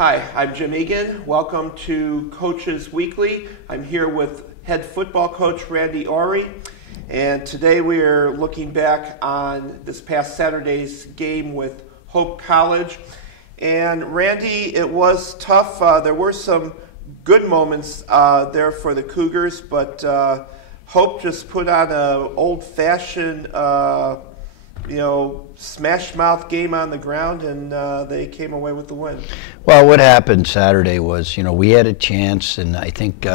Hi, I'm Jim Egan. Welcome to Coaches Weekly. I'm here with head football coach Randy Awrey, and today we are looking back on this past Saturday's game with Hope College. And Randy, it was tough. There were some good moments there for the Cougars, but Hope just put on an old-fashioned smash mouth game on the ground, and they came away with the win. Well, what happened Saturday was, we had a chance, and I think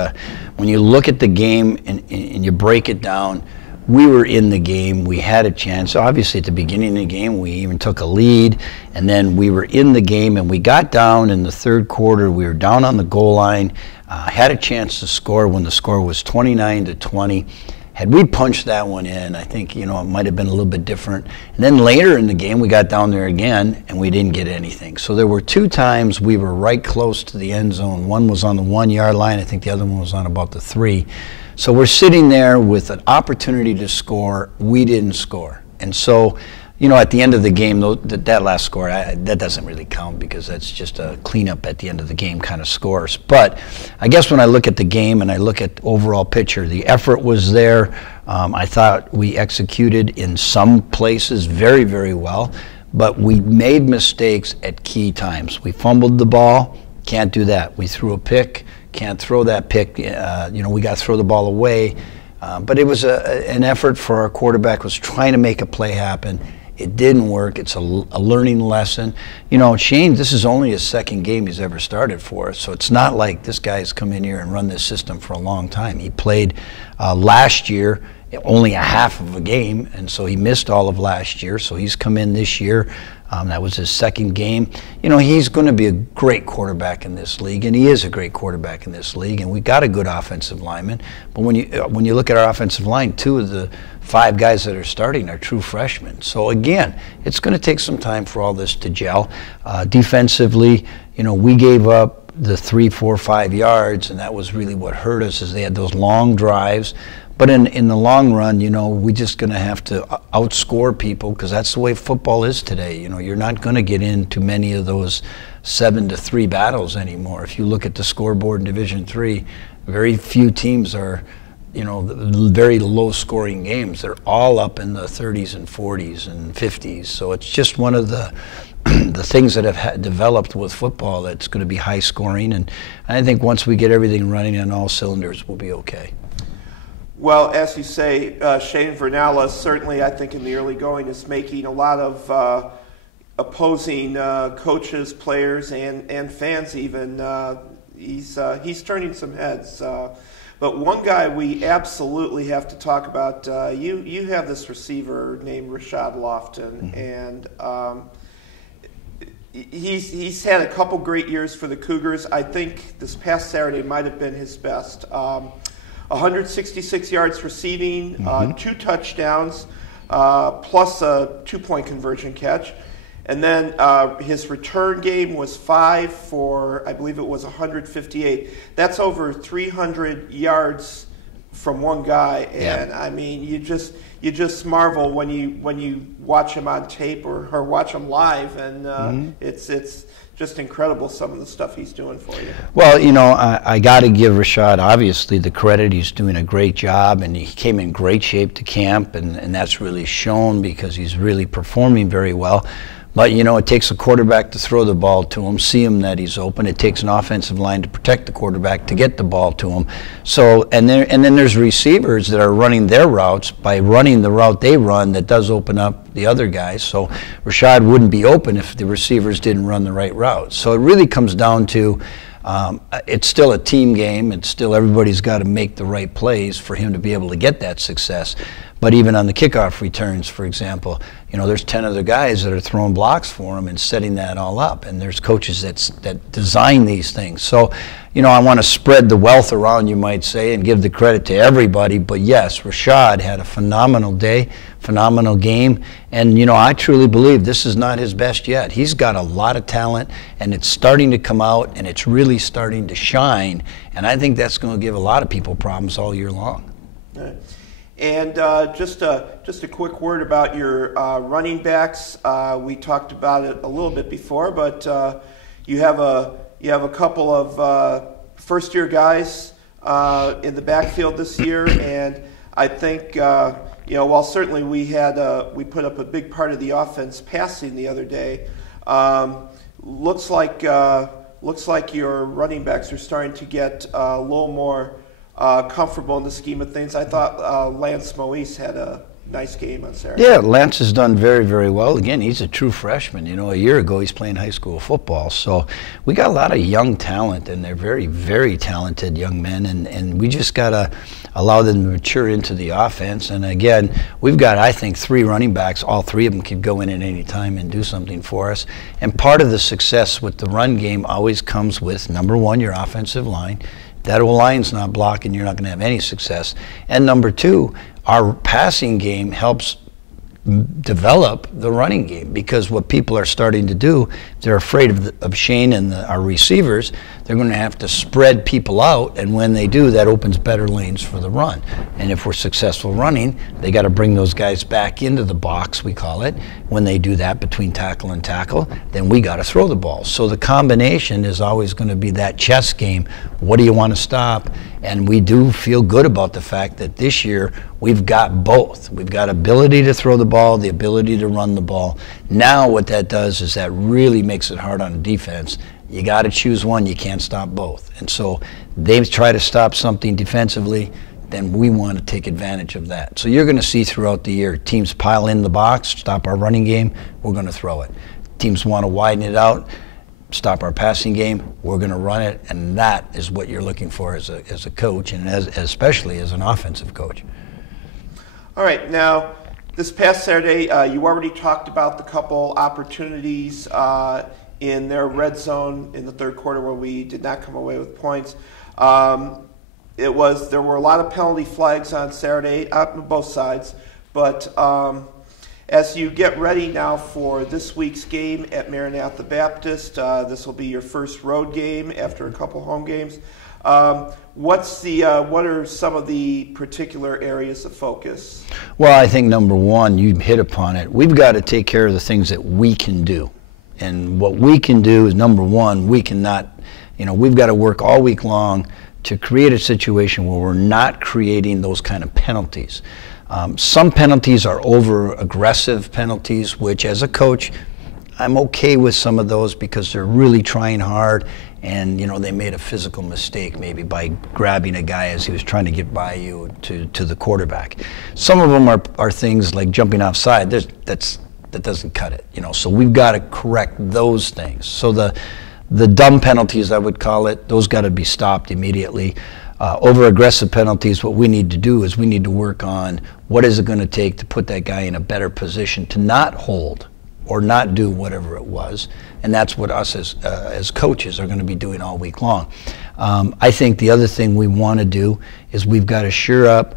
when you look at the game and you break it down, we were in the game. We had a chance. Obviously, at the beginning of the game, we even took a lead, and then we were in the game, and we got down in the third quarter. We were down on the goal line, had a chance to score when the score was 29-20. Had we punched that one in, I think, it might have been a little bit different. And then later in the game, we got down there again, and we didn't get anything. So there were two times we were right close to the end zone. One was on the 1 yard line. I think the other one was on about the 3. So we're sitting there with an opportunity to score. We didn't score. And so, at the end of the game, that last score, that doesn't really count because that's just a cleanup at the end of the game kind of scores. But I guess when I look at the game and I look at the overall picture, the effort was there. I thought we executed in some places very, very well, but we made mistakes at key times. We fumbled the ball, can't do that. We threw a pick, can't throw that pick. We got to throw the ball away. But it was an effort for our quarterback, was trying to make a play happen. It didn't work. It's a learning lesson. Shane, this is only his second game he's ever started for us, so it's not like this guy's come in here and run this system for a long time. He played last year only a half of a game, and so he missed all of last year, so he's come in this year. That was his second game. He's going to be a great quarterback in this league, and he is a great quarterback in this league, and we got a good offensive lineman. But when you look at our offensive line, 2 of the 5 guys that are starting are true freshmen. So again, it's going to take some time for all this to gel. Defensively, we gave up the 3, 4, 5 yards, and that was really what hurt us, is they had those long drives. But in the long run, we're just going to have to outscore people, because that's the way football is today. You're not going to get into many of those 7-3 battles anymore. If you look at the scoreboard in Division III, very few teams are, very low-scoring games. They're all up in the 30s and 40s and 50s. So it's just one of the things that have developed with football that's going to be high-scoring. And I think once we get everything running on all cylinders, we'll be okay. Well, as you say, Shane Vernala certainly, I think, in the early going is making a lot of opposing coaches, players, and fans even. He's turning some heads. But one guy we absolutely have to talk about, you have this receiver named Rashad Lofton, and he's had a couple great years for the Cougars. I think this past Saturday might have been his best. 166 yards receiving, 2 touchdowns, plus a 2-point conversion catch. And then his return game was 5 for, I believe it was 158. That's over 300 yards from one guy. And I mean, you just marvel when you watch him on tape or watch him live, and it's just incredible, some of the stuff he's doing for you. Well, I got to give Rashad, obviously, the credit. He's doing a great job, and he came in great shape to camp, and that's really shown because he's really performing very well. But, it takes a quarterback to throw the ball to him, see him that he's open. It takes an offensive line to protect the quarterback to get the ball to him. So, and then there's receivers that are running their routes by running the route they run that does open up the other guys. So Rashad wouldn't be open if the receivers didn't run the right route. So it really comes down to it's still a team game. It's still everybody's got to make the right plays for him to be able to get that success. But even on the kickoff returns, for example, there's 10 other guys that are throwing blocks for him and setting that all up. And there's coaches that design these things. So, I want to spread the wealth around, you might say, and give the credit to everybody. But yes, Rashad had a phenomenal day, phenomenal game. And, I truly believe this is not his best yet. He's got a lot of talent, and it's starting to come out, and it's really starting to shine. And I think that's going to give a lot of people problems all year long. Right. And just a quick word about your running backs. We talked about it a little bit before, but you have a couple of first-year guys in the backfield this year, and I think while certainly we put up a big part of the offense passing the other day, looks like your running backs are starting to get a little more comfortable in the scheme of things. I thought Lance Moise had a nice game on Saturday. Yeah, Lance has done very, very well. Again, he's a true freshman. A year ago he's playing high school football. So we got a lot of young talent, and they're very, very talented young men, and we just got to allow them to mature into the offense. And again, we've got, I think, 3 running backs. All 3 of them can go in at any time and do something for us. And part of the success with the run game always comes with, number 1, your offensive line. That line's not blocking, you're not going to have any success. And number 2, our passing game helps develop the running game, because what people are starting to do, they're afraid of Shane and our receivers. They're going to have to spread people out, and when they do, that opens better lanes for the run. And if we're successful running, they got to bring those guys back into the box, we call it. When they do that between tackle and tackle, then we got to throw the ball. So the combination is always going to be that chess game. What do you want to stop? And we do feel good about the fact that this year we've got both. We've got ability to throw the ball, the ability to run the ball. Now what that does is that really makes it hard on defense. You got to choose one. You can't stop both. And so they try to stop something defensively, then we want to take advantage of that. So you're going to see throughout the year teams pile in the box, stop our running game, we're going to throw it. Teams want to widen it out, stop our passing game, we're going to run it, and that is what you're looking for as a coach, and especially as an offensive coach. All right, now this past Saturday, you already talked about the couple opportunities in their red zone in the third quarter where we did not come away with points. There were a lot of penalty flags on Saturday on both sides, but as you get ready now for this week's game at Maranantha Baptist, this will be your first road game after a couple home games. What are some of the particular areas of focus? Well, I think number 1, you hit upon it. We've got to take care of the things that we can do. And what we can do is, number 1, we cannot, we've got to work all week long to create a situation where we're not creating those kind of penalties. Some penalties are over-aggressive penalties, which as a coach, I'm okay with some of those because they're really trying hard, and they made a physical mistake maybe by grabbing a guy as he was trying to get by you to the quarterback. Some of them are things like jumping offside. That doesn't cut it, so we've got to correct those things. So the dumb penalties, I would call it, those got to be stopped immediately. Over-aggressive penalties, what we need to do is we need to work on what is it going to take to put that guy in a better position to not hold or not do whatever it was, and that's what us as coaches are going to be doing all week long. I think the other thing we want to do is we've got to shore up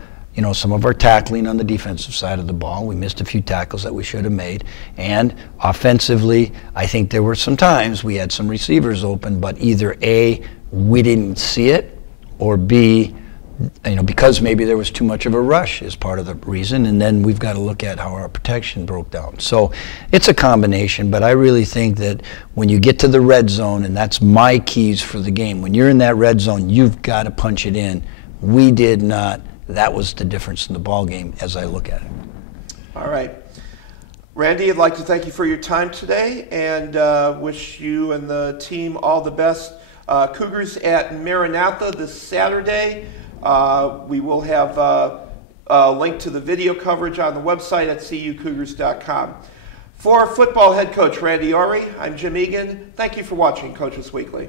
some of our tackling on the defensive side of the ball. We missed a few tackles that we should have made. And offensively, I think there were some times we had some receivers open, but either A, we didn't see it, or B, because maybe there was too much of a rush is part of the reason. And then we've got to look at how our protection broke down. So it's a combination, but I really think that when you get to the red zone, and that's my keys for the game, when you're in that red zone, you've got to punch it in. We did not. That was the difference in the ball game as I look at it. All right. Randy, I'd like to thank you for your time today and wish you and the team all the best. Cougars at Maranantha this Saturday. We will have a link to the video coverage on the website at cucougars.com. For football head coach Randy Awrey, I'm Jim Egan. Thank you for watching Coaches Weekly.